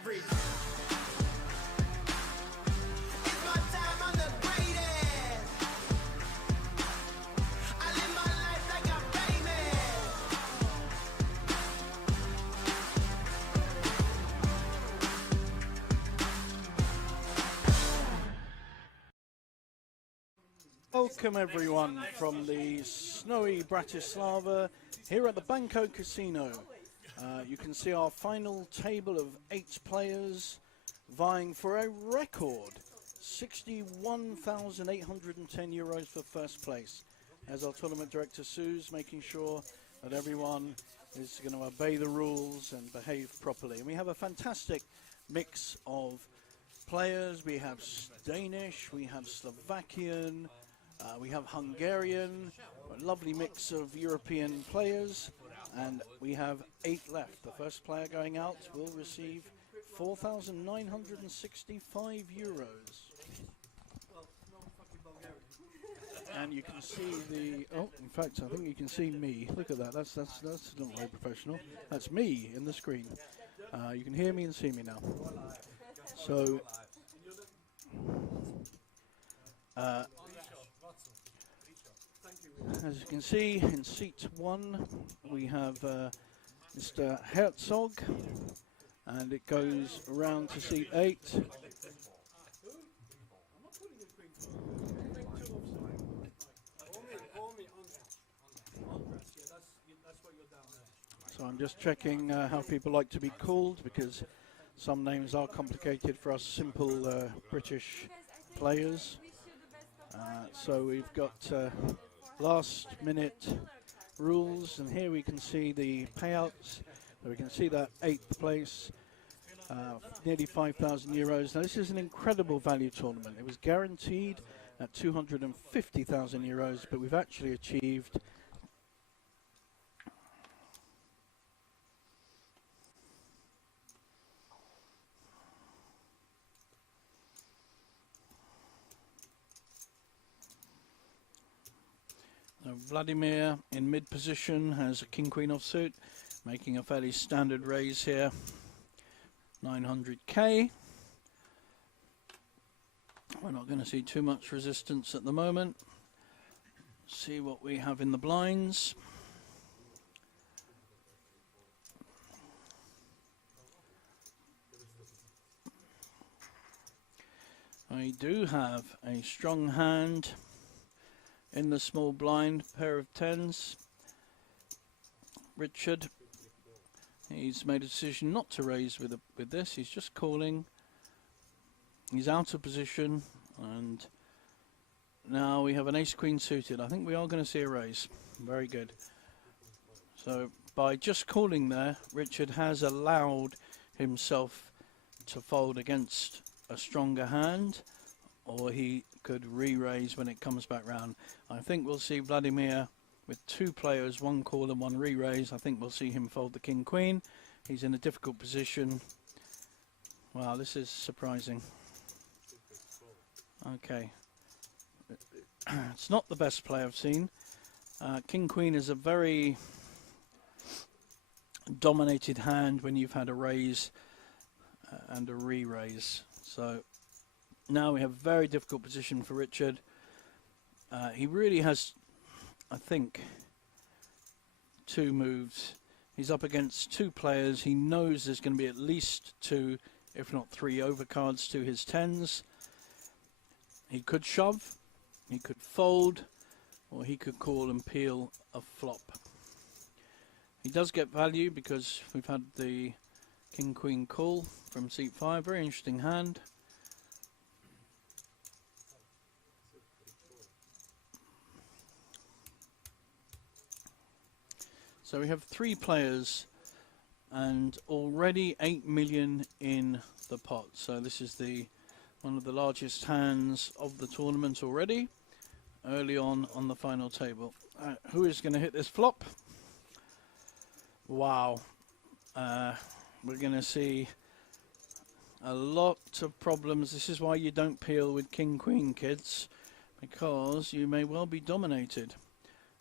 average. It's my time, I'm the greatest. I live my life like I'm famous. Welcome everyone from the snowy Bratislava here at the Banco Casino. You can see our final table of 8 players vying for a record €61,810 for first place. As our tournament director Sue's making sure that everyone is going to obey the rules and behave properly. And we have a fantastic mix of players. We have Danish, we have Slovakian, we have Hungarian, a lovely mix of European players, and we have 8 left. The first player going out will receive €4,965. And you can see the, oh, in fact, I think you can see me. Look at that, that's not very professional. That's me in the screen. You can hear me and see me now. So, as you can see, in seat 1, we have Mr. Herzog, and it goes around to seat 8. So I'm just checking how people like to be called, because some names are complicated for us simple British players. So we've got last minute rules, and here we can see the payouts. So we can see that 8th place, nearly €5,000. Now this is an incredible value tournament. It was guaranteed at €250,000, but we've actually achieved Vladimir in mid position has a king-queen offsuit, making a fairly standard raise here, 900k. We're not going to see too much resistance at the moment. See what we have in the blinds. I do have a strong hand in the small blind, pair of 10s. Richard, he's made a decision not to raise with this. He's just calling. He's out of position, and now we have an ace-queen suited. I think we are going to see a raise. Very good. So by just calling there, Richard has allowed himself to fold against a stronger hand, or he could re-raise when it comes back round. I think we'll see Vladimir with 2 players, 1 call and 1 re-raise. I think we'll see him fold the king-queen. He's in a difficult position. Wow, this is surprising. Okay. It's not the best play I've seen. King-queen is a very dominated hand when you've had a raise and a re-raise. So now we have a very difficult position for Richard. He really has, I think, 2 moves. He's up against 2 players. He knows there's going to be at least 2, if not 3 overcards to his 10s. He could shove, he could fold, or he could call and peel a flop. He does get value because we've had the king-queen call from seat 5. Very interesting hand. So we have 3 players and already 8 million in the pot. So this is one of the largest hands of the tournament already, early on the final table. Who is going to hit this flop? Wow. We're going to see a lot of problems. This is why you don't peel with king-queen, kids, because you may well be dominated.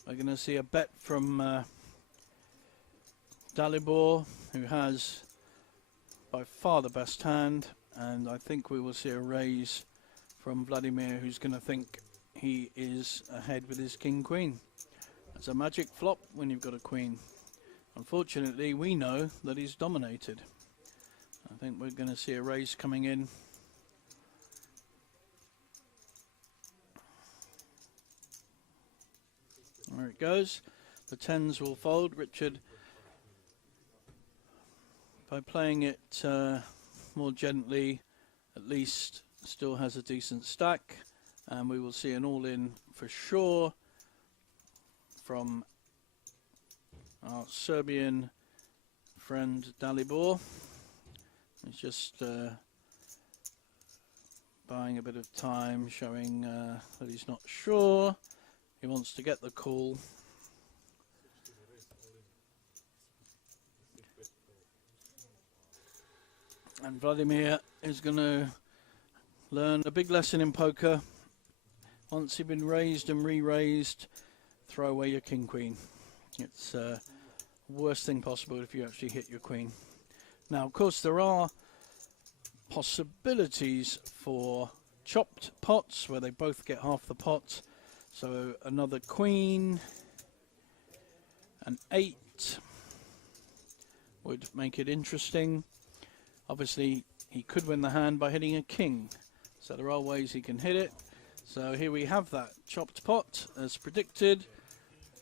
We're going to see a bet from Dalibor, who has by far the best hand, and I think we will see a raise from Vladimir, who's going to think he is ahead with his king-queen. It's a magic flop when you've got a queen. Unfortunately, we know that he's dominated. I think we're going to see a raise coming in. There it goes. The tens will fold. Richard, by playing it more gently, at least still has a decent stack, and we will see an all-in for sure from our Serbian friend Dalibor. He's just buying a bit of time, showing that he's not sure. He wants to get the call. And Vladimir is going to learn a big lesson in poker. Once you've been raised and re-raised, throw away your king-queen. It's the worst thing possible if you actually hit your queen. Now, of course, there are possibilities for chopped pots where they both get half the pot. So another queen, an 8 would make it interesting. Obviously, he could win the hand by hitting a king. So there are ways he can hit it. So here we have that chopped pot as predicted.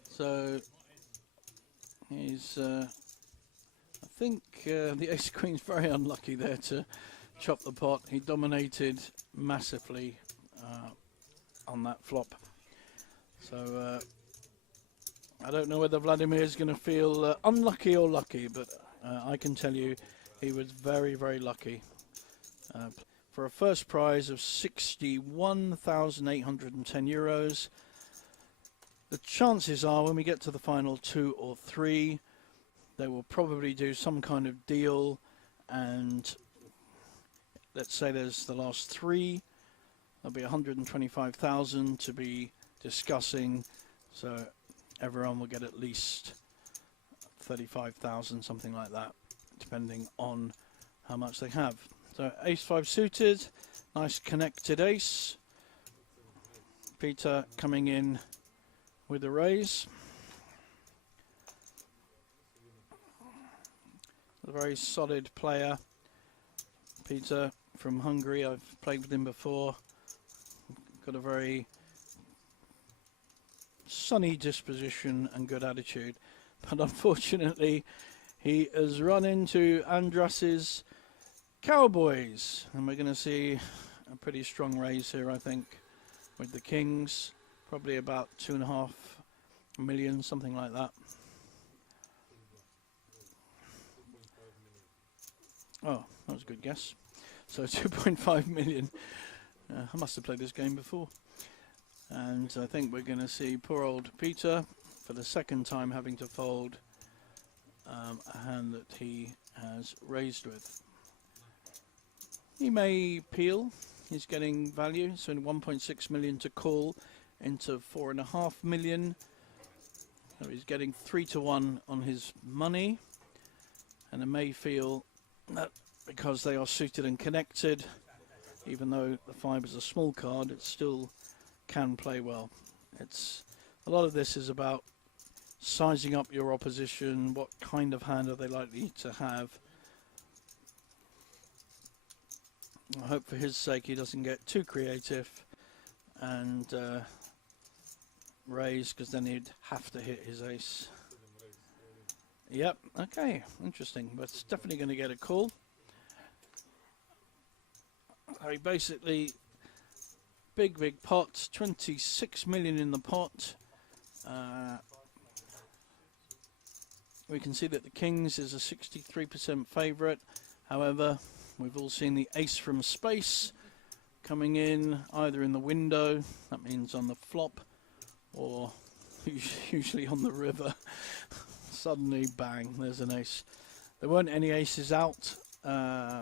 So he's, I think the ace queen's very unlucky there to chop the pot. He dominated massively on that flop. So I don't know whether Vladimir is going to feel unlucky or lucky, but I can tell you he was very, very lucky. For a first prize of €61,810, the chances are when we get to the final 2 or 3, they will probably do some kind of deal, and let's say there's the last 3, there'll be 125,000 to be discussing, so everyone will get at least 35,000, something like that, depending on how much they have. So ace-5 suited, nice connected ace. Peter coming in with a raise. A very solid player. Peter from Hungary, I've played with him before. Got a very sunny disposition and good attitude. But unfortunately, he has run into Andras's Cowboys. And we're going to see a pretty strong raise here, I think, with the kings. Probably about 2.5 million, something like that. Oh, that was a good guess. So 2.5 million. I must have played this game before. And I think we're going to see poor old Peter for the second time having to fold a hand that he has raised with. He may peel. He's getting value. So 1.6 million to call into 4.5 million. So he's getting 3-1 on his money. And I may feel that because they are suited and connected, even though the 5 is a small card, it still can play well. It's a lot of this is about sizing up your opposition. What kind of hand are they likely to have? I hope for his sake he doesn't get too creative and raise, because then he'd have to hit his ace. Yep, okay, interesting, but it's definitely going to get a call. So he basically, big pot, 26 million in the pot. We can see that the kings is a 63% favourite. However, we've all seen the ace from space coming in either in the window, that means on the flop, or usually on the river. Suddenly, bang, there's an ace. There weren't any aces out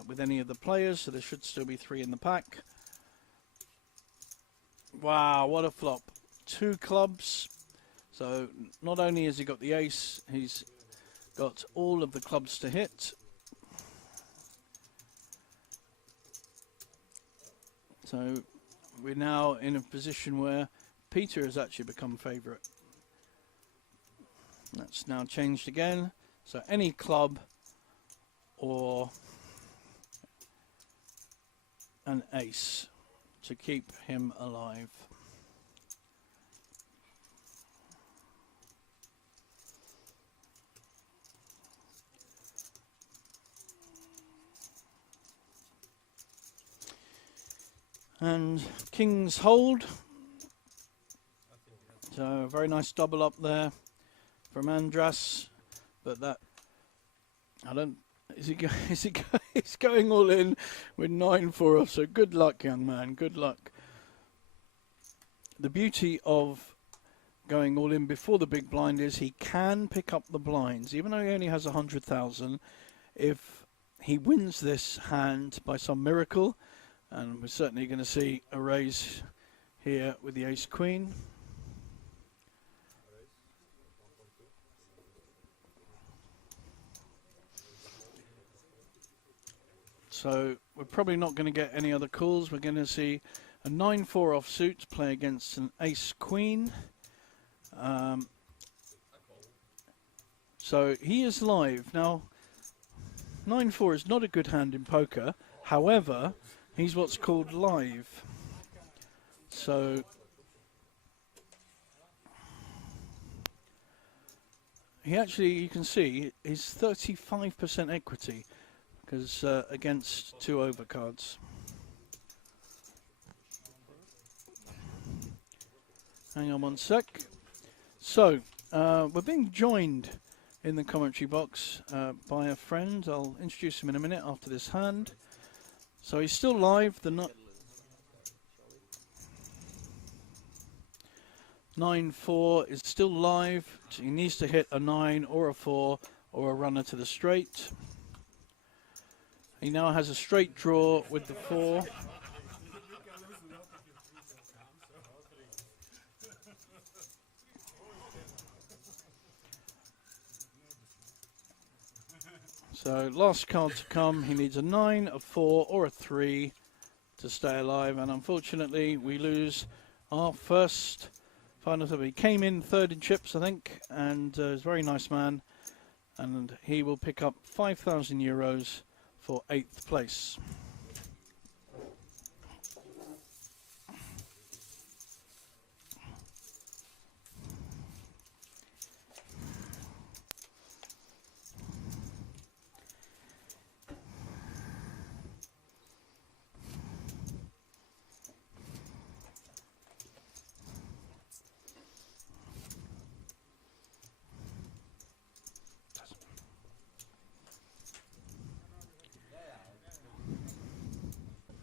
with any of the players, so there should still be 3 in the pack. Wow, what a flop. 2 clubs. So not only has he got the ace, he's got all of the clubs to hit. So we're now in a position where Peter has actually become favourite. That's now changed again. So any club or an ace to keep him alive. And kings hold. So a very nice double up there from Andras, but that I don't. Is he? He's going all in with 9-4 off. So good luck, young man. Good luck. The beauty of going all in before the big blind is he can pick up the blinds, even though he only has 100,000. If he wins this hand by some miracle, and we're certainly going to see a raise here with the ace queen. So we're probably not going to get any other calls. We're going to see a 9-4 offsuit play against an ace queen. So he is live. Now, 9-4 is not a good hand in poker. However, he's what's called live. So he actually, you can see, is 35% equity. Because against 2 overcards. Hang on one sec. So, we're being joined in the commentary box by a friend. I'll introduce him in a minute after this hand. So he's still live. The 9-4 is still live. So he needs to hit a 9 or a 4 or a runner to the straight. He now has a straight draw with the 4. So last card to come, he needs a 9, a 4 or a 3 to stay alive. And unfortunately, we lose our first final table. He came in third in chips, I think, and is a very nice man. And he will pick up 5,000 euros for 8th place.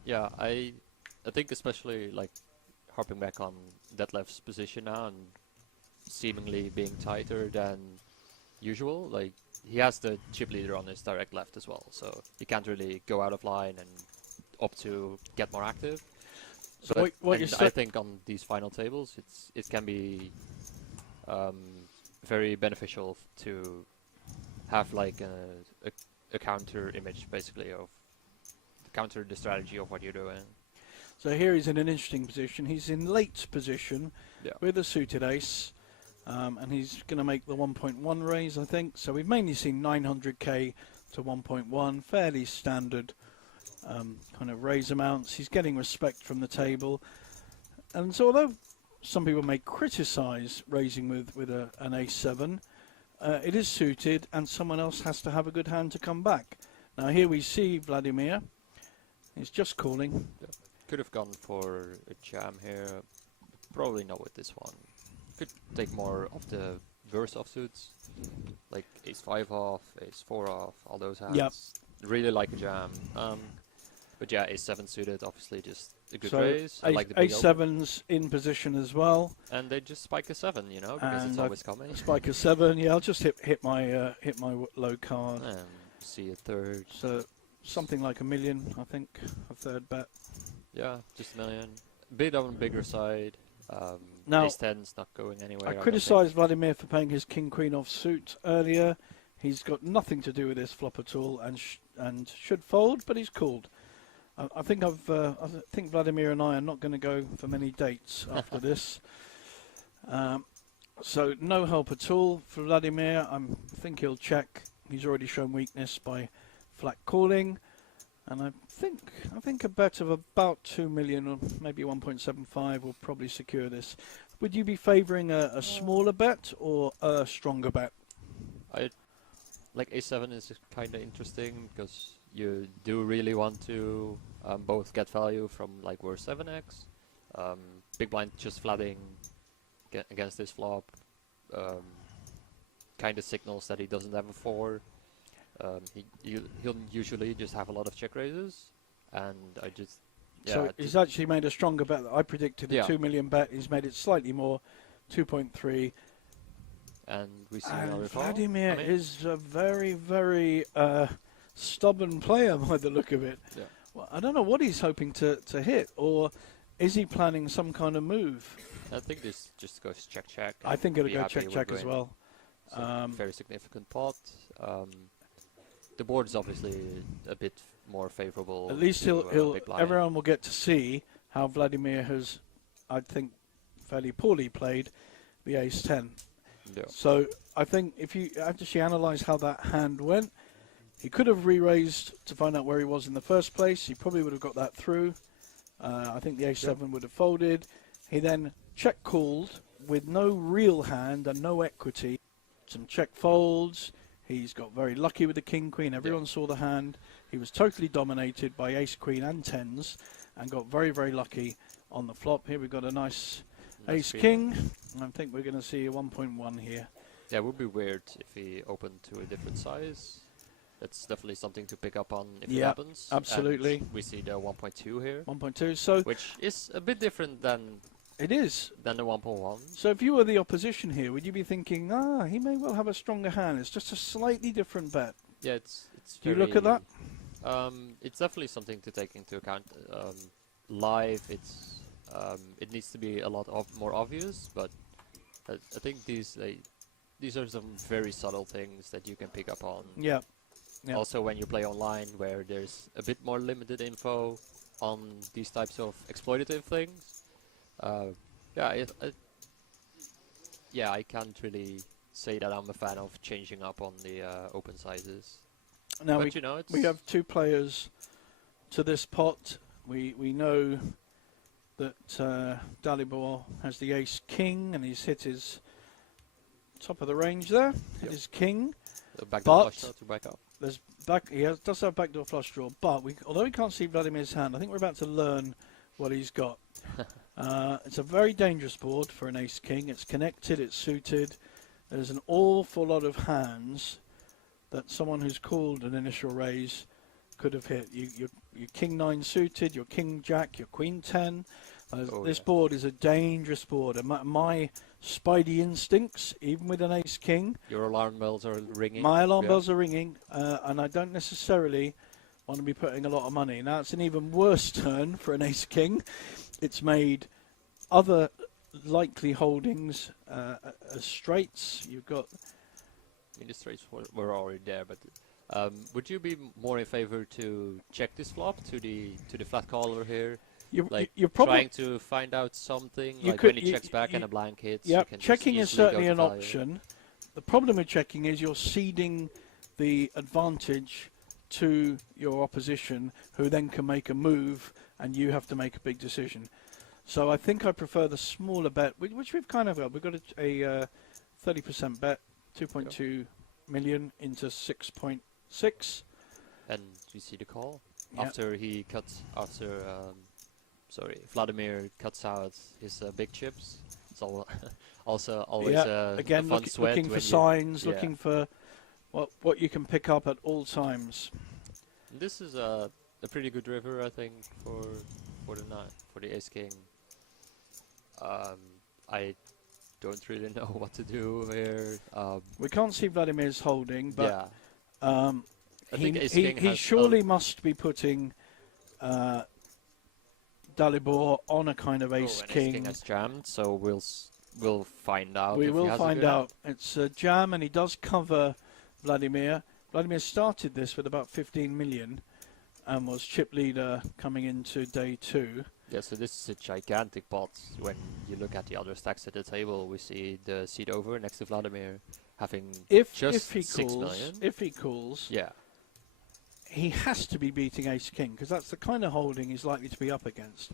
Yeah, I think especially like harping back on Detlef's position now and seemingly being tighter than usual. Like he has the chip leader on his direct left as well, so he can't really go out of line and opt to get more active. So But what and you're I think on these final tables, it can be very beneficial to have like a counter image basically of counter the strategy of what you're doing. So here he's in an interesting position. He's in late position with a suited ace, and he's going to make the 1.1 raise, I think. So we've mainly seen 900k to 1.1, fairly standard kind of raise amounts. He's getting respect from the table. And so although some people may criticize raising with an ace-7, it is suited, and someone else has to have a good hand to come back. Now here we see Vladimir. He's just calling. Yeah. Could have gone for a jam here. Probably not with this one. Could take more of the worst offsuits, like ace-5 off, ace-4 off, all those hands. Yep. Really like a jam. But yeah, ace-7 suited, obviously just a good So raise. I like the big ace-7's in position as well. and they just spike a 7, you know, because it's And always coming. Spike a 7. Yeah, I'll just hit my low card. And see a third. So something like $1 million, I think, a third bet. Yeah, just $1 million. Bit on the bigger side. Now, ace-10's not going anywhere. I don't criticised Vladimir for playing his king-queen off suit earlier. He's got nothing to do with this flop at all, and should fold, but he's called. I think think Vladimir and I are not going to go for many dates after this. So no help at all for Vladimir. I think he'll check. He's already shown weakness by flat calling, and I think a bet of about 2 million or maybe 1.75 will probably secure this. Would you be favouring a smaller bet or a stronger bet? Like A7 is kind of interesting because you do really want to both get value from like worse 7x, big blind just flatting against this flop, kind of signals that he doesn't have a 4. He'll usually just have a lot of check raises, and I just So he's actually made a stronger bet. I predicted a 2 million bet. He's made it slightly more, 2.3. And we see And another call. Vladimir is a very, very stubborn player by the look of it. Yeah. Well, I don't know what he's hoping to hit, or is he planning some kind of move? I think this just goes check check. I think it'll be go happy check with check as win. well. So very significant pot. The board is obviously a bit more favorable. At least to, big blind. everyone will get to see how Vladimir has, I think, fairly poorly played the ace-10. Yeah. So I think if you actually analyse how that hand went, he could have re-raised to find out where he was in the first place. He probably would have got that through. I think the ace-7 would have folded. He then check called with no real hand and no equity. Some check folds. He's got very lucky with the king-queen. Everyone saw the hand. He was totally dominated by ace-queen and tens and got very, very lucky on the flop. Here we've got a nice ace-king. I think we're going to see a 1.1 here. Yeah, it would be weird if he opened to a different size. That's definitely something to pick up on if it happens. Absolutely. And we see the 1.2 here. 1.2. So which is a bit different than it is. Than the 1.1. So if you were the opposition here, would you be thinking, he may well have a stronger hand? It's just a slightly different bet. Yeah, it's Do you look at that? It's definitely something to take into account. Live, it needs to be a lot more obvious, but I think these are some very subtle things that you can pick up on. Yeah. Yeah. Also, when you play online, where there's a bit more limited info on these types of exploitative things, I can't really say that I'm a fan of changing up on the open sizes. Now but we have two players to this pot. We know that Dalibor has the ace-king, and he's hit his top of the range there. Hit his king. Backdoor flush draw to back up. He does have backdoor flush draw, but although we can't see Vladimir's hand, I think we're about to learn what he's got. It's a very dangerous board for an ace-king. It's connected, it's suited. There's an awful lot of hands that someone who's called an initial raise could have hit. Your king-9 suited, your king-jack, your queen-10. This board is a dangerous board. And my spidey instincts, even with an ace-king. Your alarm bells are ringing. My alarm bells are ringing, and I don't necessarily want to be putting a lot of money. Now, it's an even worse turn for an ace-king. It's made other likely holdings as straights. You've got... The straights were already there, but would you be more in favor to check this flop to the flat caller here? You're probably trying to find out something, like when he checks back and a blank hits. Yeah, checking is certainly an option. The problem with checking is you're ceding the advantage to your opposition, who then can make a move, and you have to make a big decision. So I think I prefer the smaller bet, which we've kind of got. We've got a 30% bet, 2.2 million into 6.6. And you see the call after he cuts Vladimir cuts out his big chips. It's also always again, a fun sweat looking for signs, looking for what you can pick up at all times. This is a pretty good river, I think, for the ace king. I don't really know what to do here. We can't see Vladimir's holding, but I think he surely must be putting Dalibor on a kind of ace-king. Ace king has jammed, so we'll find out. We will find out. It's a jam, and he does cover Vladimir. Vladimir started this with about 15 million. and was chip leader coming into day 2. Yeah, so this is a gigantic pot. When you look at the other stacks at the table, we see the seat over next to Vladimir having If just he 6 calls, million. if he calls, Yeah. he has to be beating ace king because that's the kind of holding he's likely to be up against.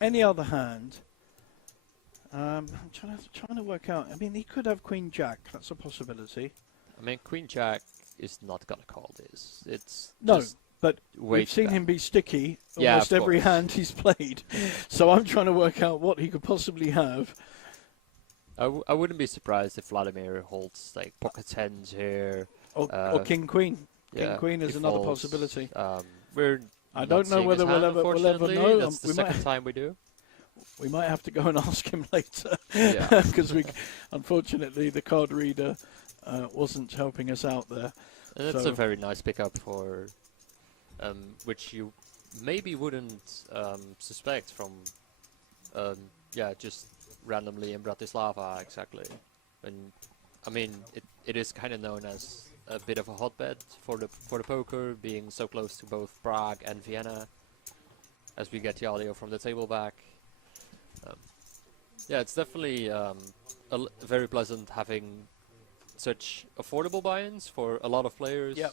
Any other hand, I'm trying to work out. I mean, he could have queen jack. That's a possibility. I mean, Queen Jack is not gonna call this. It's No, just but way we've too seen bad. him be sticky Yeah, almost of every course. hand he's played. So I'm trying to work out what he could possibly have. I wouldn't be surprised if Vladimir holds like pocket tens here. Or king queen. Yeah, King queen is he another folds. possibility. We're I not don't know seeing whether his hand, we'll ever unfortunately. know. That's the We might- second time we do. We might have to go and ask him later. Yeah. Because unfortunately, the card reader wasn't helping us out there. And it's So- a very nice pickup for, which you maybe wouldn't suspect from, just randomly in Bratislava exactly. And I mean, it is kind of known as a bit of a hotbed for the poker, being so close to both Prague and Vienna. As we get the audio from the table back. Yeah, it's definitely very pleasant having such affordable buy-ins for a lot of players. Yep.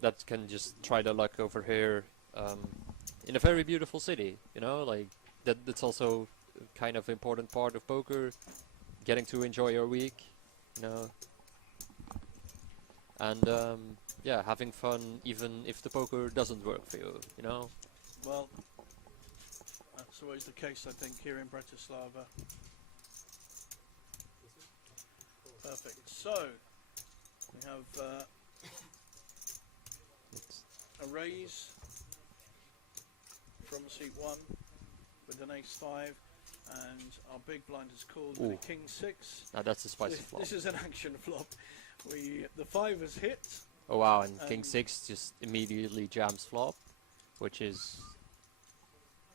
That can just try their luck over here in a very beautiful city. You know, like that's also kind of important part of poker, getting to enjoy your week. You know, and yeah, having fun even if the poker doesn't work for you. You know. Well, that's always the case, I think, here in Bratislava. Perfect. So, we have a raise from seat 1 with an ace-5, and our big blind is called with Ooh. a king-6. Now that's a spicy flop. This is an action flop. The 5 is hit. Oh wow, and King 6 just immediately jams flop, which is,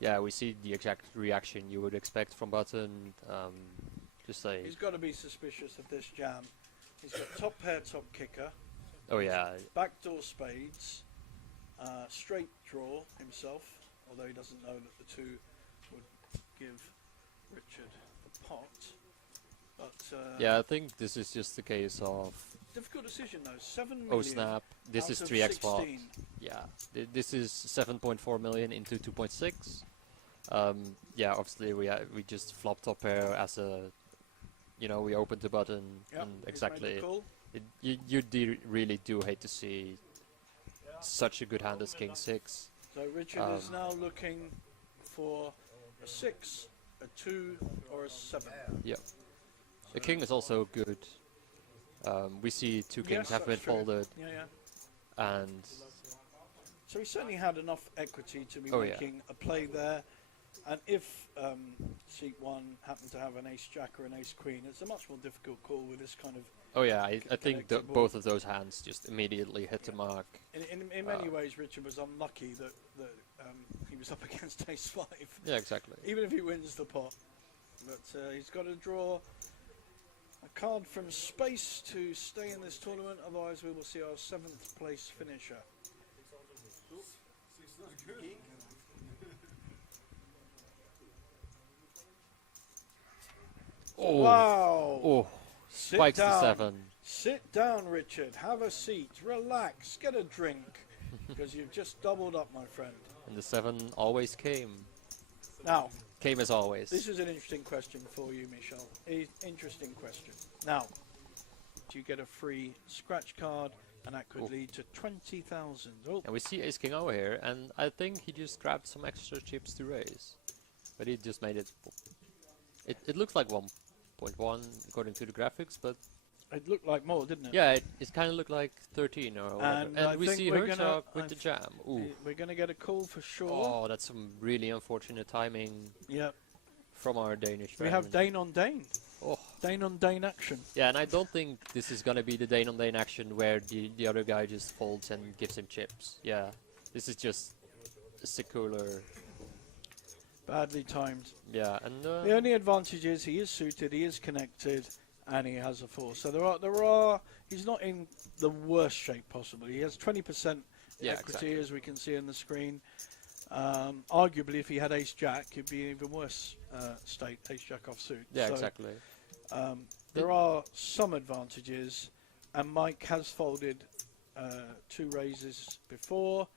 yeah, we see the exact reaction you would expect from button. Just like, He's got to be suspicious of this jam. He's got top pair, top kicker, oh yeah, backdoor spades, straight draw himself, although he doesn't know that the 2 would give Richard the pot. But yeah, I think this is just the case of, difficult decision though. 7 million. oh snap, this out is of 3x flop. 16. Yeah, this is 7.4 million into 2.6. Yeah, obviously we just flopped top pair as a, you know, we opened the button Yep, and he's made exactly. the call. You really do hate to see such a good hand as King 6. So Richard is now looking for a 6, a 2, or a 7. Yep. The King is also good. We see 2 kings Yes, have been that's true. folded, Yeah, yeah. and So he certainly had enough equity to be Oh, yeah. making a play there. And if seat 1 happened to have an ace-jack or an ace-queen, it's a much more difficult call with this kind of... oh yeah, I think connected ball. both of those hands just immediately hit the mark. In many ways, Richard was unlucky that he was up against ace-5. Yeah, exactly. Even if he wins the pot. But he's got to draw a card from space to stay in this tournament, otherwise we will see our 7th place finisher. Oh, Wow! oh, Sit spikes to down. 7. Sit down, Richard. Have a seat. Relax. Get a drink. Because you've just doubled up, my friend. And the 7 always came. Now, Came as always. this is an interesting question for you, Michel. Interesting question. Now, do you get a free scratch card? And that could Ooh. lead to 20,000. Oh, And we see Ace King over here, and I think he just grabbed some extra chips to raise. But he just made it. It looks like 1.1 according to the graphics, but it looked like more, didn't it? yeah, it kind of looked like 13 or whatever. And I we think see we're Herzog gonna- with the jam. Ooh. We're going to get a call for sure. Oh, that's some really unfortunate timing Yeah. from our Danish We friend. have Dane on Dane. Oh. Dane on Dane action. Yeah, and I don't think this is gonna be the Dane on Dane action where the other guy just folds and gives him chips. Yeah, this is just a secular. Badly timed. Yeah, and The only advantage is he is suited, he is connected, and he has a 4. So there are. He's not in the worst shape possible. He has 20% Yeah, equity, exactly. as we can see on the screen. Arguably, if he had ace-jack, he'd be even worse state, ace-jack offsuit. Yeah, So, exactly. there are some advantages, and Mike has folded 2 raises before,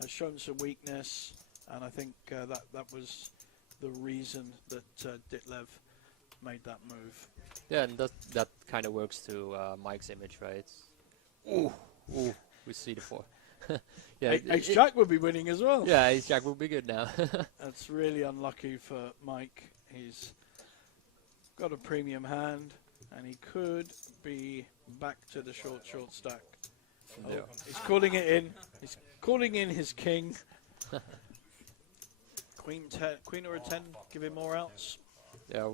has shown some weakness, and I think that was the reason that Ditlev made that move. Yeah, and that kind of works to Mike's image, right? Ooh, ooh, we see the 4. Yeah, Ace-jack would be winning as well. yeah, ace jack will be good now. That's really unlucky for Mike. He's got a premium hand, and he could be back to the short stack. Yeah. He's calling it in. He's calling in his king. Queen or a 10, give him more outs. Yeah,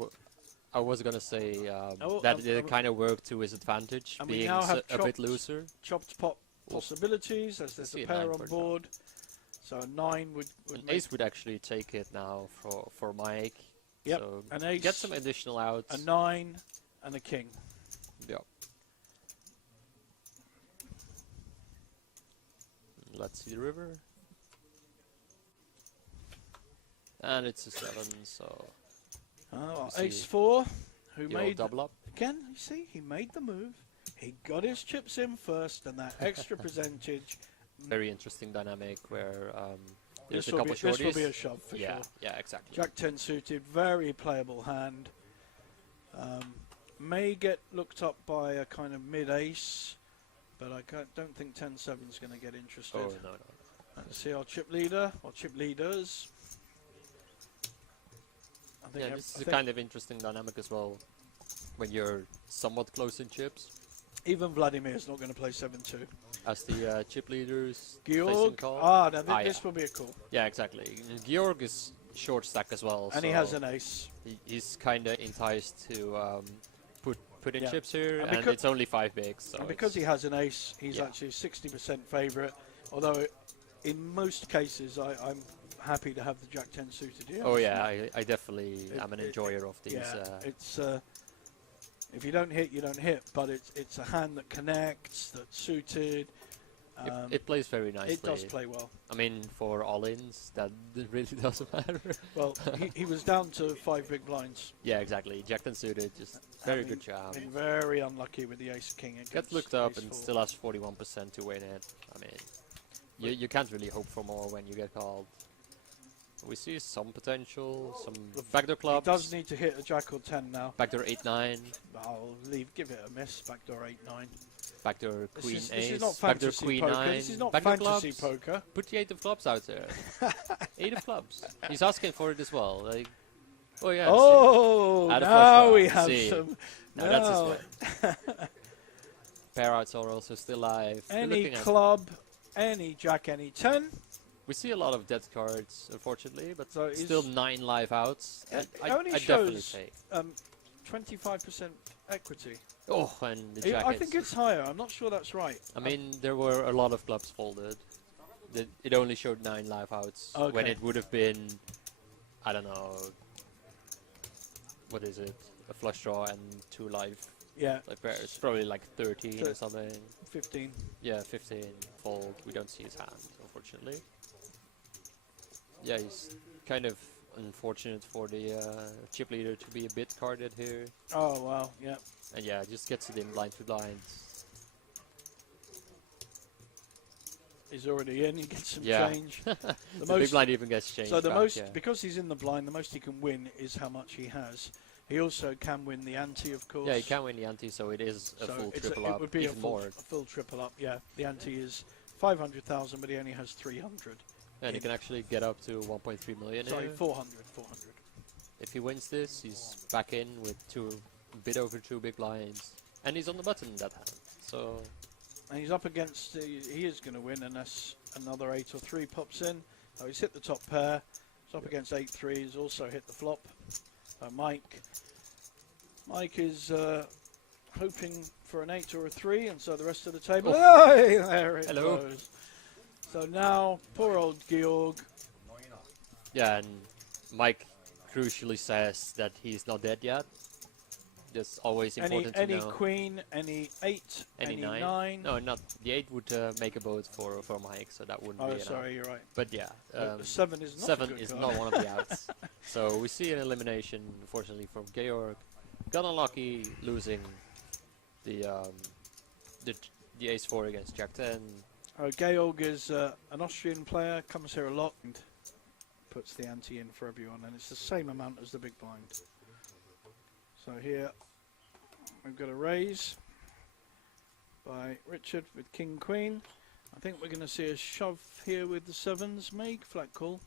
I was gonna say Oh, that it kind of worked to his advantage, and we being now have a bit looser. Chopped pot possibilities, as there's see a a pair 9 on for board. So a 9 would An make ace would actually take it now for Mike. Yep, So an ace, get some additional outs. a 9, and a king. Yeah. Let's see the river. And it's a 7, so see. Ace 4, who you'll made double up. again. You see, he made the move. He got his chips in first, and that extra percentage. Very interesting dynamic where there's This a will, couple be, this will shorties. be a shove for Yeah, sure. yeah, exactly. Jack 10 suited, very playable hand. May get looked up by a kind of mid-ace, but I don't think 10-7 is going to get interested. Oh no. Let's see our chip leader, or chip leaders. I think Yeah, this is a kind of interesting dynamic as well. When you're somewhat close in chips, even Vladimir's not going to play 7-2. as the chip leaders placing Georg, call. now this will be a call. Yeah, exactly. And Georg is short stack as well, And so he has an ace. he's kind of enticed to put in Yeah. chips here, And and because- it's only 5 bigs. So And because he has an ace, he's Yeah. actually 60% favourite. Although, in most cases, I'm happy to have the Jack 10 suited here. oh yeah, I definitely am an it- enjoyer of these. Yeah, it's if you don't hit, you don't hit. But it's a hand that connects, that's suited. It plays very nicely. It does play well. I mean, for all-ins, that really doesn't matter. Well, he was down to 5 big blinds. Yeah, exactly. Jack 10 suited, just very Having good job. Been very unlucky with the ace king. Gets looked up ace and 4. still has 41% to win it. I mean, you can't really hope for more when you get called. We see some potential, some backdoor He clubs. does need to hit a Jack or 10 now. Backdoor 8-9, I'll give it a miss. Backdoor 8-9. backdoor This queen is ace, not backdoor fantasy queen poker. 9, This is not backdoor fantasy clubs. poker. Put the 8 of clubs out there. 8 of clubs. He's asking for it as well. Like, oh yeah. Oh, Add a now flush we draw. have See. some. No, that's now, his way. Pair outs are also still live. We're any looking at- club, any Jack, any 10. We see a lot of dead cards, unfortunately, but So it's- still 9 live outs. It I only definitely shows take. 25% equity. Oh, and the jack I is- think it's higher. I'm not sure that's right. I mean, there were a lot of clubs folded. It only showed 9 live outs when Okay. it would have been, I don't know, what is it? A flush draw and 2 live Yeah, pairs. Probably like 13 So- or something. 15. Yeah, 15 fold. We don't see his hand, unfortunately. Yeah, he's kind of unfortunate for the chip leader to be a bit carded here. Oh, wow, yeah. And yeah, just gets it in blind to blind. He's already in. He gets some Yeah. change. The big blind even gets changed. So the back, most, yeah. because he's in the blind, the most he can win is how much he has. He also can win the ante, of course. Yeah, he can win the ante, so it is a So full it's triple it up, would be even a full, more. a full triple up. Yeah, the ante is 500,000, but he only has 300. And he can actually get up to 1.3 million Sorry, here. 400. If he wins this, he's back in with a bit over 2 big blinds. And he's on the button in that hand. So, And he's up against. He is going to win unless another 8 or 3 pops in. So he's hit the top pair. He's up against 8-3. He's also hit the flop. Mike is hoping for an 8 or a 3, and so the rest of the table. Oh. Hey, there it Hello. goes. So now, poor old Georg. yeah, and Mike crucially says that he's not dead yet. That's always Any important to know. queen, any 8, Any any nine? 9. No, not the 8 would make a boat for Mike, so that wouldn't Oh, be an sorry, out. you're right. But yeah, The 7 is not a 7 good is card. not one of the outs. So we see an elimination, unfortunately, from Georg. Got unlucky losing the the ace 4 against Jack 10. Georg is an Austrian player, comes here a lot and puts the ante in for everyone, and it's the same amount as the big blind. So here we've got a raise by Richard with King Queen. I think we're going to see a shove here with the 7s, Meg, flat call.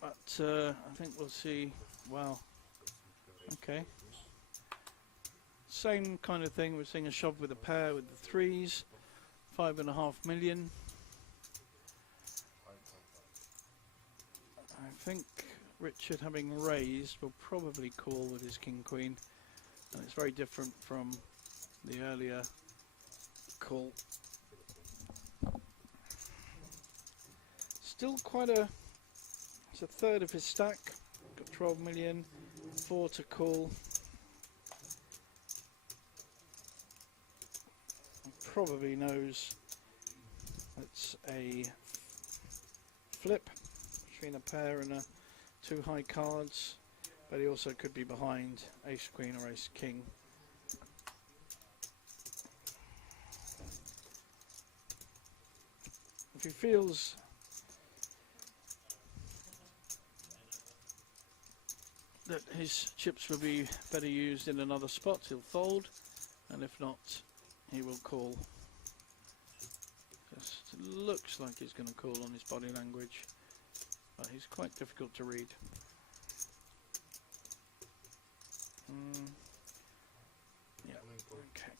But I think we'll see, wow, okay. Same kind of thing, we're seeing a shove with a pair with the 3s, 5.5 million. I think Richard, having raised, will probably call with his King Queen, and it's very different from the earlier call. Still quite a, it's a third of his stack, got 12 million, 4 to call. Probably knows it's a flip between a pair and a 2 high cards, but he also could be behind ace queen or ace king. If he feels that his chips will be better used in another spot, he'll fold, and if not, he will call. Just looks like he's going to call on his body language, but he's quite difficult to read. Yeah, okay.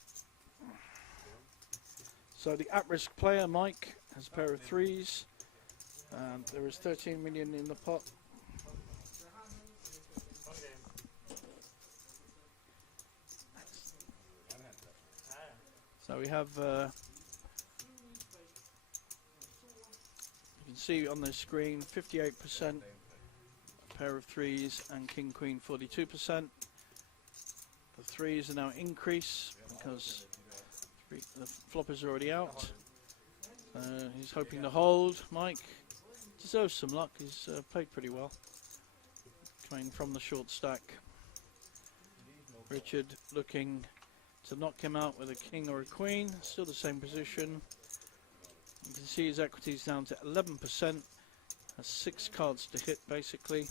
So the at-risk player, Mike, has a pair of 3s, and there is 13 million in the pot. So we have, you can see on the screen, 58%, pair of 3s, and King Queen 42%. The 3s are now increase because the flop is already out. He's hoping to hold. Mike deserves some luck. He's played pretty well, coming from the short stack. Richard looking to knock him out with a king or a queen. Still the same position. You can see his equity's down to 11%. Has 6 cards to hit basically.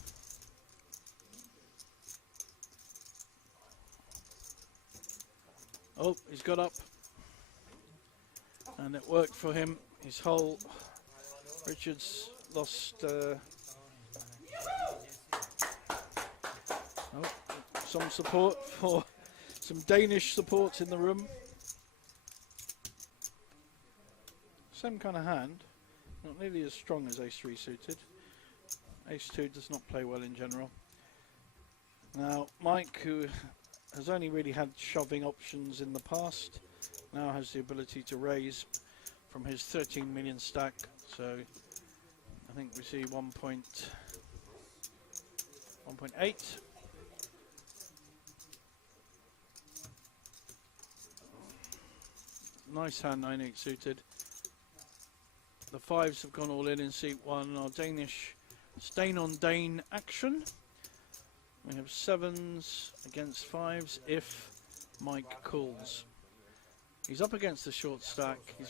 Oh, he's got up. And it worked for him. His whole Richard's lost some support for some Danish support in the room. Same kind of hand, not nearly as strong as ace 3 suited. Ace 2 does not play well in general. Now Mike, who has only really had shoving options in the past, now has the ability to raise from his 13 million stack. So I think we see 1.8. Nice hand, 9-8 suited. The 5s have gone all in seat 1. Our Danish stain on Dane action. We have 7s against 5s if Mike calls. He's up against the short stack. He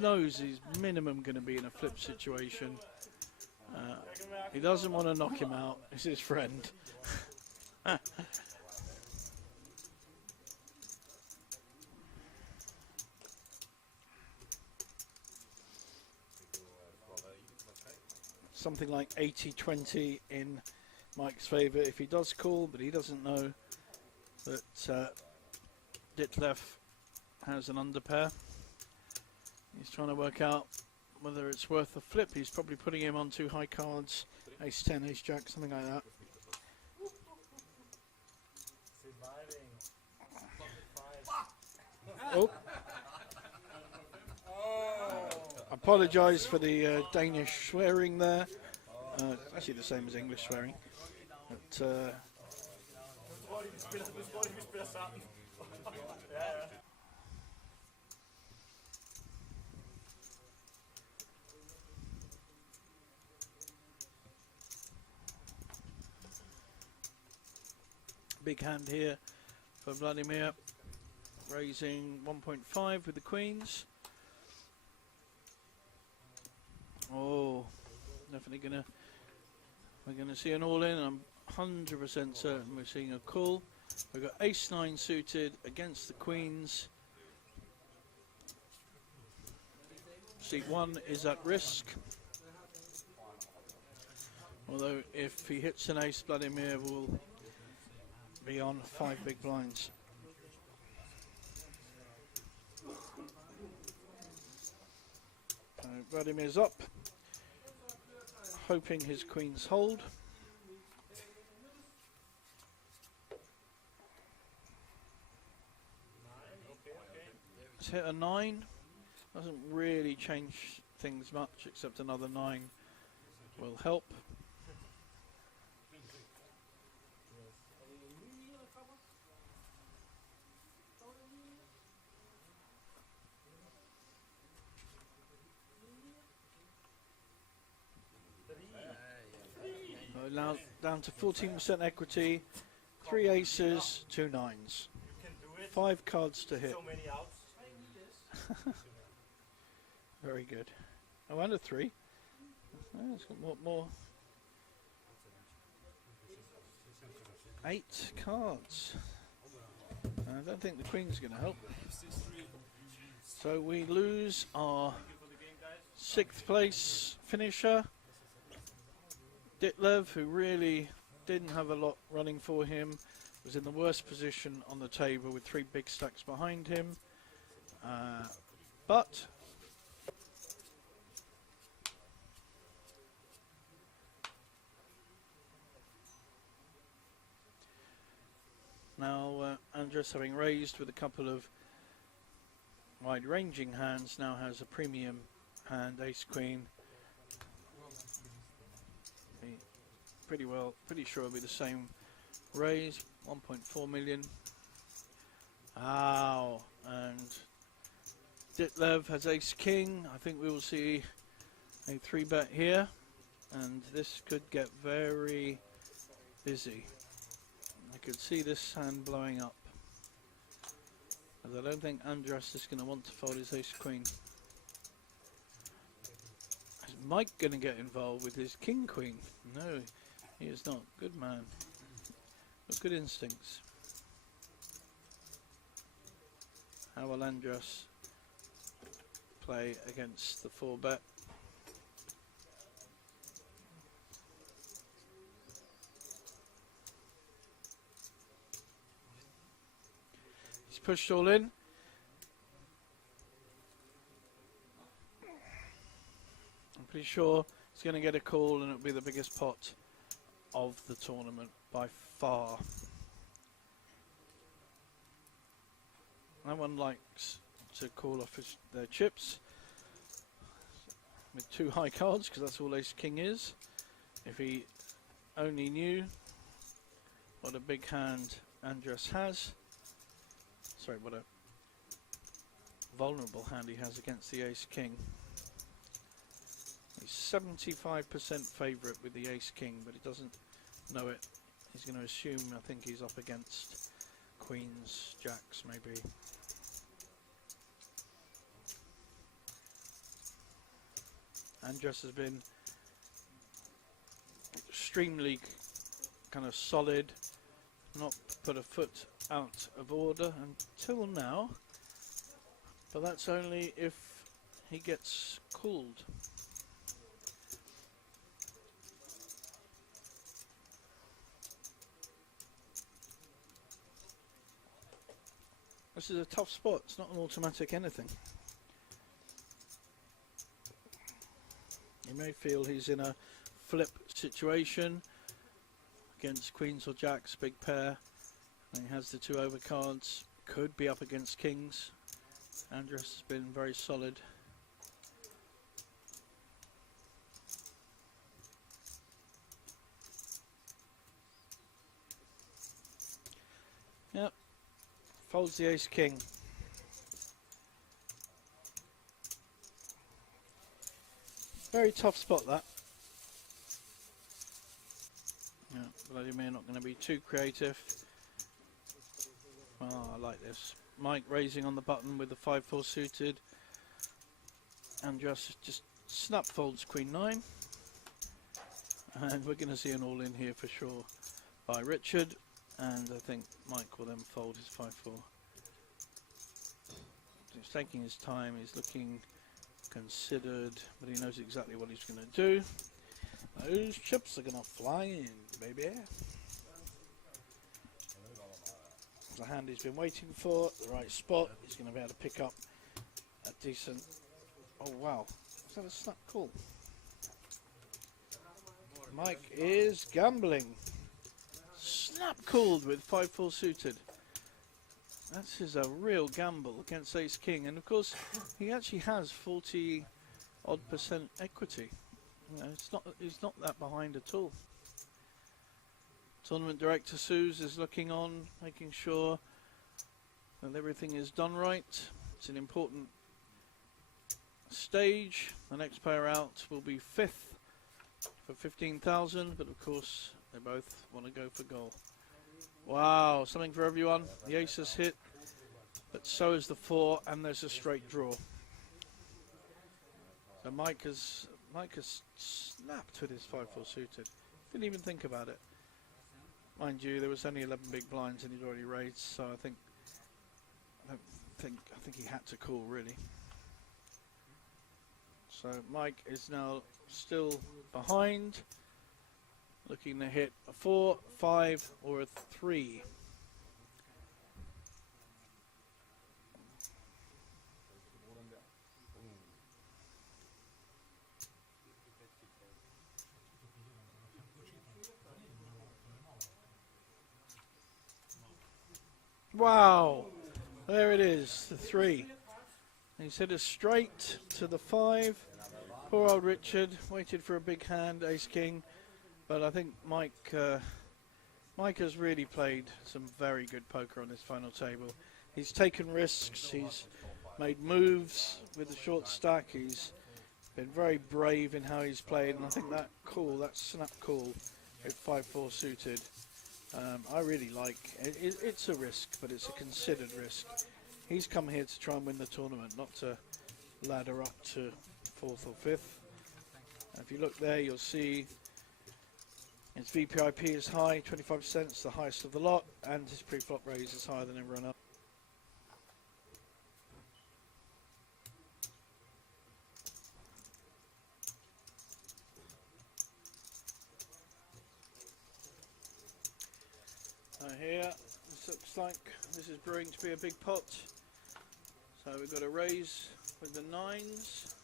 knows he's minimum going to be in a flip situation. He doesn't want to knock him out. It's his friend. Something like 80-20 in Mike's favour if he does call, but he doesn't know that Ditlev has an underpair. He's trying to work out whether it's worth a flip. He's probably putting him on 2 high cards, ace 10, ace jack, something like that. Oh. Apologise for the Danish swearing there. Actually the same as English swearing. But Big hand here for Vladimir, raising 1.5 with the queens. Oh, definitely we're gonna see an all-in. I'm 100% certain we're seeing a call. We've got ace-9 suited against the queens. Seat 1 is at risk. Although if he hits an ace, Vladimir will be on 5 big blinds. Vladimir's up, hoping his queens hold. Let's hit a 9. Doesn't really change things much, except another 9 will help. Now down to 14% equity, 3 aces, 2 nines. 5 cards to hit. Very good. Oh, and a 3. Oh, it's got more. 8 cards. I don't think the queen's going to help. So we lose our 6th place finisher, Ditlev, who really didn't have a lot running for him, was in the worst position on the table with 3 big stacks behind him. But now Andres, having raised with a couple of wide-ranging hands, now has a premium hand, ace-queen. Pretty sure it'll be the same raise, 1.4 million. Ow, and Ditlev has ace-king. I think we will see a 3-bet here, and this could get very busy. I could see this hand blowing up, as I don't think Andras is going to want to fold his ace-queen. Is Mike going to get involved with his king-queen? No, he is not. Good man. But good instincts. How will Andras play against the 4-bet? He's pushed all in. I'm pretty sure he's going to get a call, and it'll be the biggest pot of the tournament by far. No one likes to call off their chips with 2 high cards, because that's all ace-king is. If he only knew what a big hand Andras has, sorry, what a vulnerable hand he has against the ace-king. He's 75% favourite with the ace-king, but he doesn't know it. He's going to assume, I think he's up against queens, jacks maybe. Andras has been extremely kind of solid, not put a foot out of order until now, but that's only if he gets called. This is a tough spot. It's not an automatic anything. He may feel he's in a flip situation against queens or jacks, big pair. And he has the 2 overcards. Could be up against kings. Andras has been very solid. Folds the ace king. Very tough spot that. Yeah, Vladimir not going to be too creative. Oh, I like this. Mike raising on the button with the 5-4 suited. And just snap folds queen 9. And we're going to see an all-in here for sure by Richard. And I think Mike will then fold his 5-4. He's taking his time, he's looking considered, but he knows exactly what he's going to do. Those chips are going to fly in, baby. The hand he's been waiting for, the right spot. He's going to be able to pick up a decent... Oh, wow. Is that a snap call? Mike is gambling. Snap called with 5-4 suited. That is a real gamble against ace king, and of course he actually has 40 odd % equity. You know, he's not that behind at all. Tournament director Suze is looking on, making sure that everything is done right. It's an important stage. The next player out will be 5th for 15,000, but of course they both want to go for goal. Wow, something for everyone. The ace has hit, but so is the 4, and there's a straight draw. So Mike has snapped with his 5-4 suited. Didn't even think about it. Mind you, there was only 11 big blinds and he'd already raised, so I think he had to call really. So Mike is now still behind, looking to hit a 4, 5 or a 3. Wow, there it is, the 3. He's hit a straight to the 5. Poor old Richard waited for a big hand, ace king, but I think Mike has really played some very good poker on this final table. He's taken risks, he's made moves with the short stack, he's been very brave in how he's played, and I think that call, that snap call with 5-4 suited, I really like. It's a risk, but it's a considered risk. He's come here to try and win the tournament, not to ladder up to 4th or 5th. And if you look there, you'll see his VPIP is high, 25%, it's the highest of the lot, and his pre-flop raise is higher than everyone else. Here, this looks like this is brewing to be a big pot. So we've got a raise with the 9s,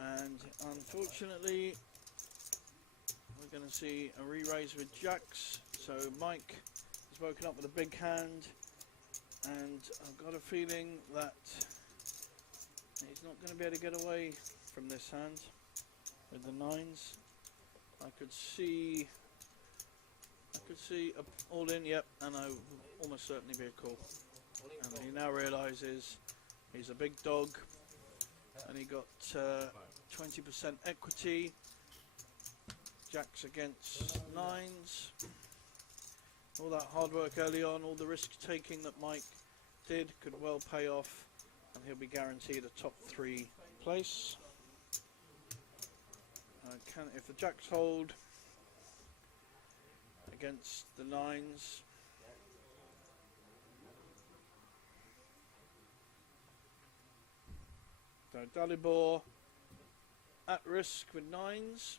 and unfortunately we're going to see a re-raise with jacks. So Mike has woken up with a big hand, and I've got a feeling that he's not going to be able to get away from this hand with the 9s. I could see a all in, yep, and I would almost certainly be a call. And he now realises he's a big dog, and he got 20% equity. Jacks against 9s. All that hard work early on, all the risk taking that Mike did could well pay off, and he'll be guaranteed a top 3 place. If the jacks hold against the 9s, so Dalibor at risk with 9s.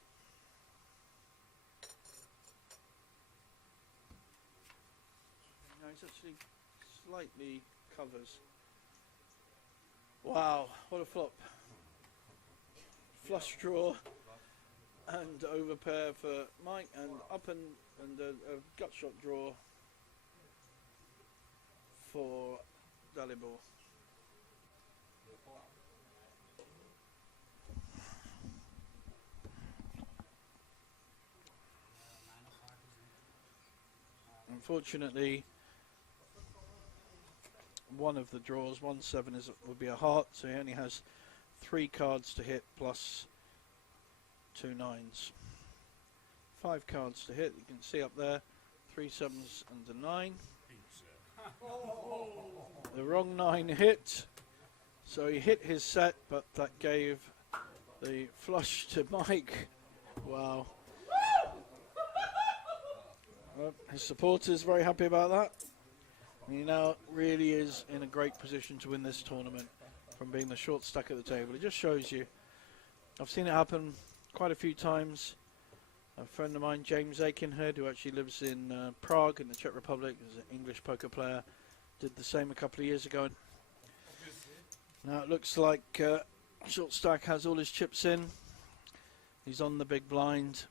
No, he's actually slightly covers. Wow, what a flop. Flush draw and overpair for Mike, and up and a gut shot draw for Dalibor. Unfortunately, one of the draws. 1-7 would be a heart, so he only has 3 cards to hit plus 2 9s. 5 cards to hit. You can see up there, 3 7s and a 9. The wrong 9 hit, so he hit his set, but that gave the flush to Mike. Wow. Well, his supporters very happy about that. He now really is in a great position to win this tournament from being the short stack at the table. It just shows you. I've seen it happen quite a few times. A friend of mine, James Aikenhead, who actually lives in Prague in the Czech Republic, is an English poker player, did the same a couple of years ago. Now it looks like short stack has all his chips in. He's on the big blind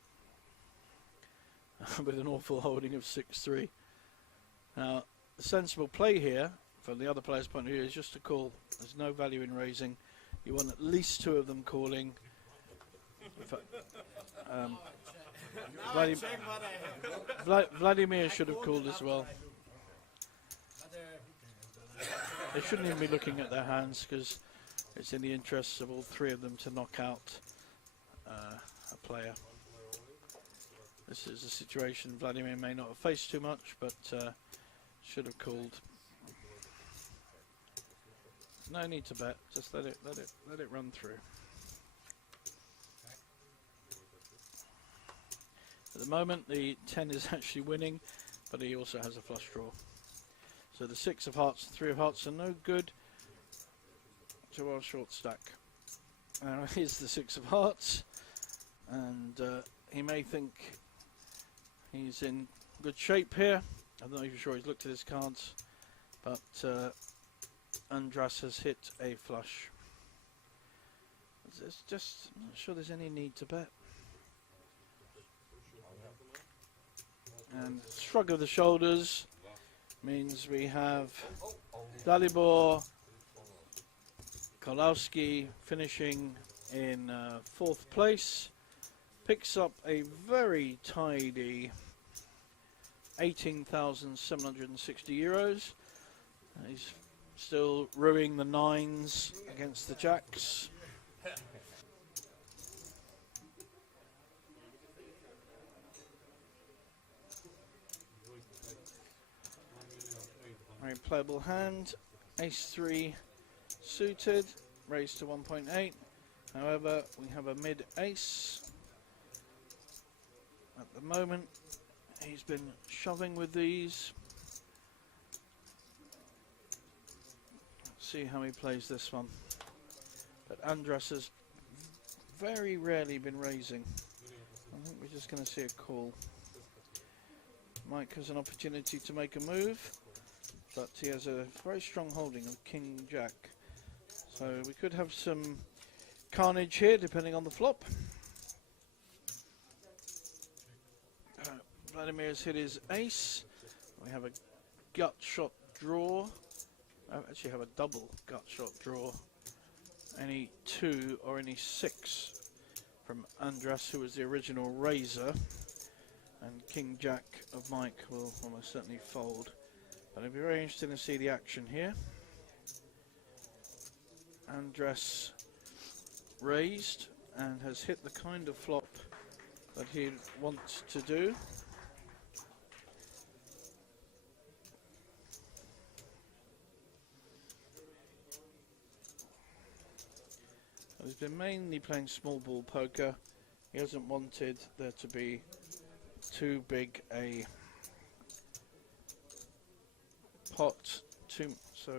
with an awful holding of 6-3. Now the sensible play here from the other player's point of view is just to call. There's no value in raising. You want at least 2 of them calling. Vladimir should have called as well. They shouldn't even be looking at their hands because it's in the interests of all 3 of them to knock out a player. This is a situation Vladimir may not have faced too much, but should have called. No need to bet. Just let it run through. At the moment, the 10 is actually winning, but he also has a flush draw. So the 6 of hearts and 3 of hearts are no good to our short stack. Now here's the 6 of hearts, and he may think he's in good shape here. I'm not even sure he's looked at his cards, but Andras has hit a flush. It's just, I'm not sure there's any need to bet. And shrug of the shoulders means we have Dalibor Kolowski finishing in 4th place. Picks up a very tidy 18,760 euros. He's still ruining the 9s against the jacks. Very playable hand. Ace-3 suited, raised to 1.8. However, we have a mid-ace. At the moment, he's been shoving with these. Let's see how he plays this one. But Andras has very rarely been raising. I think we're just going to see a call. Mike has an opportunity to make a move, but he has a very strong holding of King Jack. So we could have some carnage here depending on the flop. Vladimir's hit his ace. We have a gut shot draw. I actually have a double gut shot draw. Any 2 or any 6 from Andras, who was the original raiser. And King Jack of Mike will almost certainly fold. But it'll be very interesting to see the action here. Andras raised and has hit the kind of flop that he'd want to do. He's been mainly playing small ball poker. He hasn't wanted there to be too big a pot, so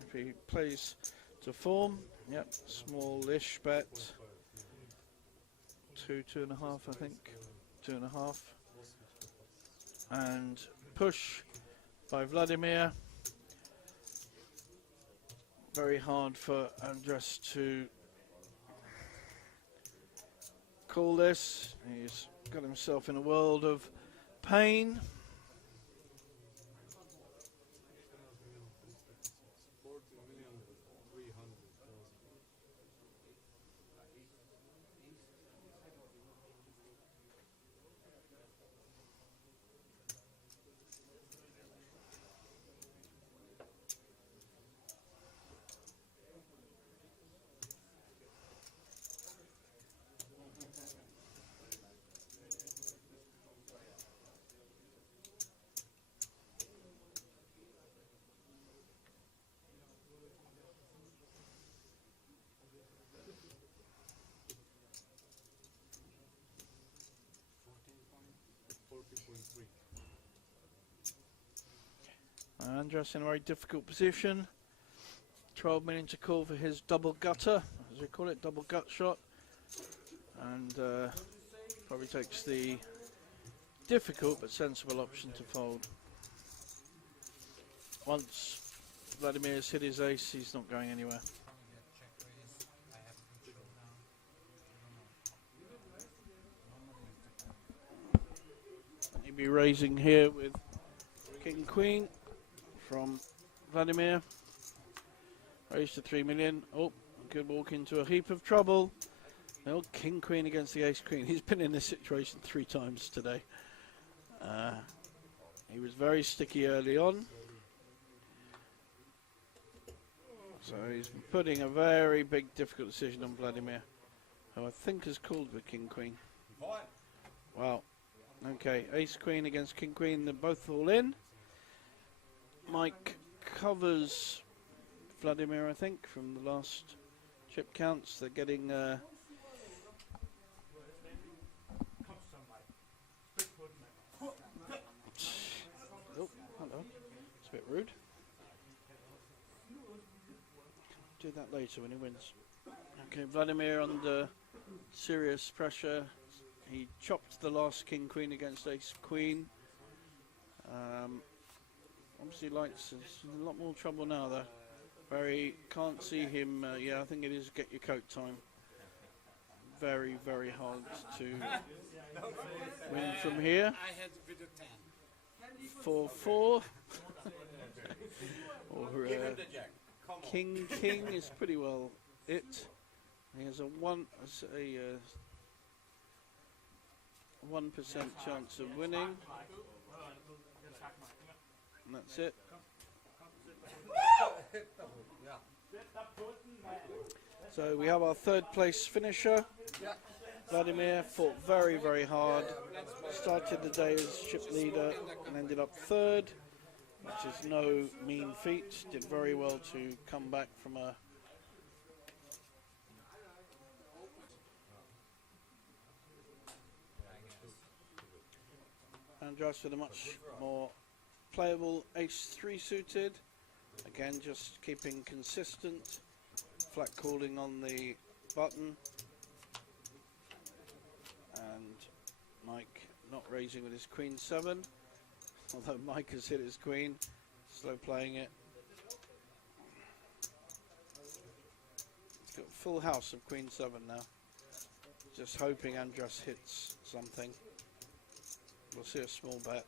if he plays to form, yep, smallish bet, 2.5 I think, 2.5, and push by Vladimir. Very hard for Andras to call this. He's got himself in a world of pain. Andras in a very difficult position. 12 million to call for his double gutter, as we call it, double gut shot. And probably takes the difficult but sensible option to fold. Once Vladimir's hit his ace, he's not going anywhere. He'd be raising here with King Queen from Vladimir. Raised to 3 million. Oh, could walk into a heap of trouble. No, King Queen against the Ace Queen. He's been in this situation 3 times today. He was very sticky early on. So he's putting a very big, difficult decision on Vladimir, who I think has called with King Queen. Wow. Okay, Ace Queen against King Queen. They're both all in. Mike covers Vladimir, I think, from the last chip counts. They're getting oh, hello. It's a bit rude. Do that later when he wins. Okay, Vladimir under serious pressure. He chopped the last King Queen against Ace Queen. Obviously likes a lot more trouble now though. Very, can't see him, yeah, I think it is get your coat time. Very, very hard to win from here. 4-4. Or King is pretty well it. He has a 1% chance of winning. And that's it. So we have our 3rd place finisher. Vladimir fought very, very hard. Started the day as ship leader and ended up 3rd, which is no mean feat. Did very well to come back from a Andras with a much more playable ace-3 suited. Again, just keeping consistent. Flat calling on the button. And Mike not raising with his queen-7. Although Mike has hit his queen. Slow playing it. He's got a full house of queen-7 now. Just hoping Andras hits something. We'll see a small bet.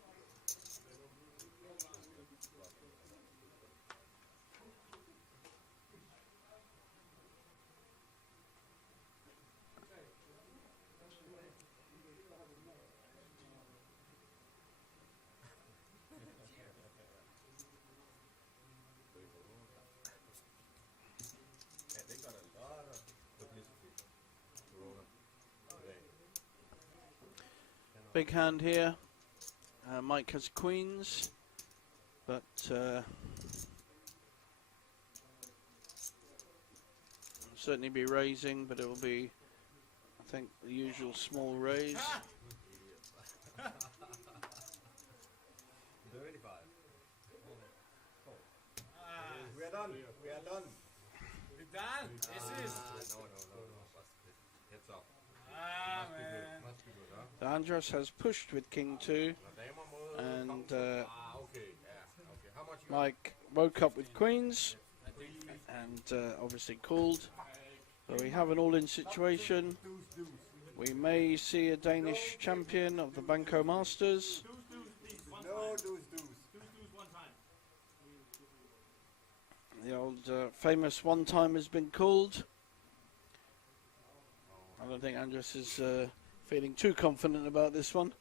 Big hand here. Mike has queens, but certainly be raising, but it will be, I think, the usual small raise. We are done. We are done. We're done. This is. No. Heads up. Man. Must be good, huh? Andras has pushed with King 2, and Okay. How much you Mike woke up with queens, and obviously called. So we have an all-in situation. We may see a Danish champion of the Banco Masters. No, deuce. One time. The old famous one time has been called. I don't think Andras is feeling too confident about this one.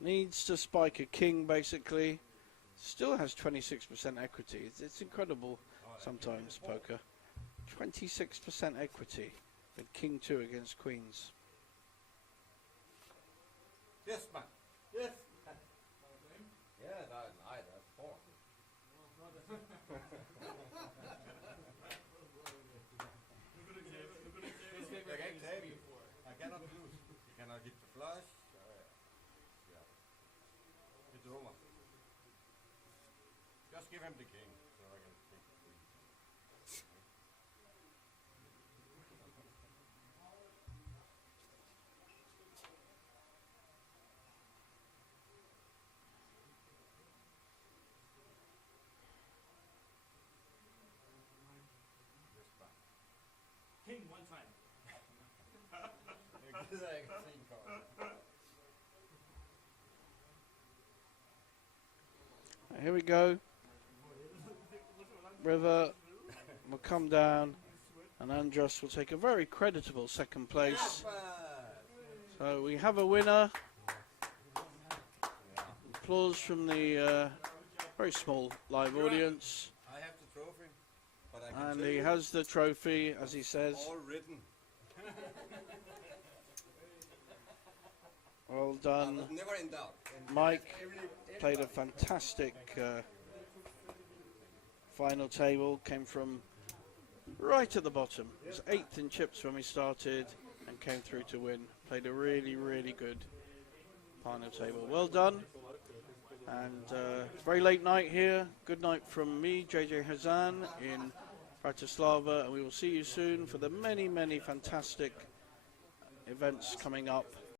Needs to spike a king basically. Still has 26% equity. It's incredible sometimes, poker. 26% equity with King 2 against queens. Yes, man. Yes. Yeah, that's 4. I cannot lose. You cannot hit the flush. Yeah. give him the king, so I can take the queen. Yes, man. King one time. Because I can see card. Here we go. River will come down, and Andros will take a very creditable second place. So we have a winner. Applause from the very small live audience. I have the trophy, but I can And tell he you has the trophy, as he says. all written. Well I done. was never in doubt. And Mike played a everybody- fantastic final table. Came from right at the bottom. He was 8th in chips when we started and came through to win. Played a really, really good final table. Well done. And it's a very late night here. Good night from me, JJ Hazan, in Bratislava. And we will see you soon for the many, many fantastic events coming up